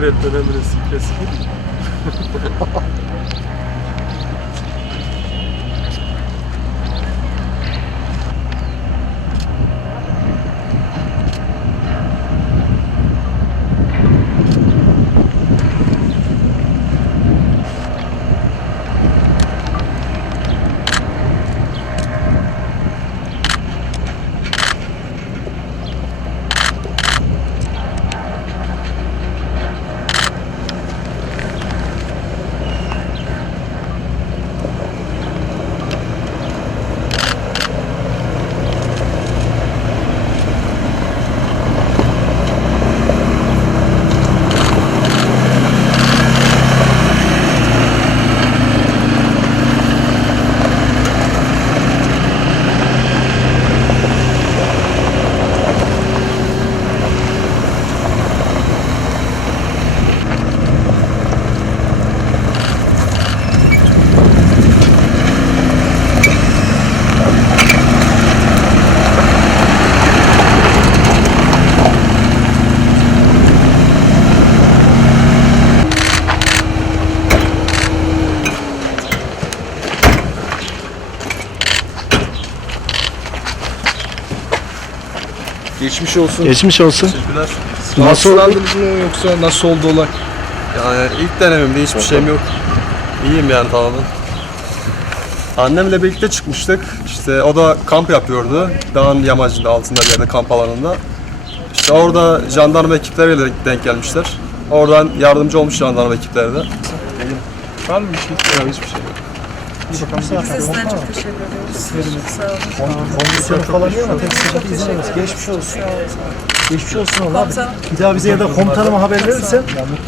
Cumhuriyet döneminin siklesi gibi. Geçmiş olsun. Geçmiş olsun. Teşekkürler. Nasıl oldu? Mı yoksa nasıl oldu olay? Yani ilk denememde hiçbir şeyim yok. İyiyim yani tamamen. Annemle birlikte çıkmıştık. İşte o da kamp yapıyordu. Dağın yamacında altında bir yerde kamp alanında. İşte orada jandarma ekipleriyle denk gelmişler. Oradan yardımcı olmuş jandarma ekipleri de. Var mı bir şey? Yok hiçbir şey yok. Sizden çok teşekkür ediyoruz. Sağ olun. Komisyonu falan yok ama tek. Geçmiş olsun. Geçmiş olsun Allah. Komutanım. Bir daha bize ya da komutanıma haber verirsen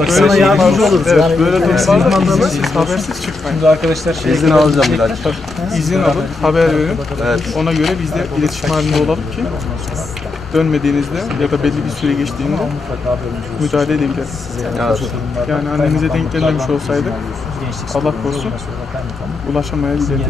sana yardımcı oluruz. Evet, yani böyle durumlarda sızmandalı- izinsiz, habersiz çıkmayın. Şimdi arkadaşlar şey İzin alacağım bir dakika. İzin alın, haber verin. Evet. Ona göre biz de iletişim halinde olalım ki dönmediğinizde ya da belli bir süre geçtiğinde müdahale edebiliriz. Evet. Yani annemize denk gelmemiş olsaydı Allah korusun ulaşamayabilirdik.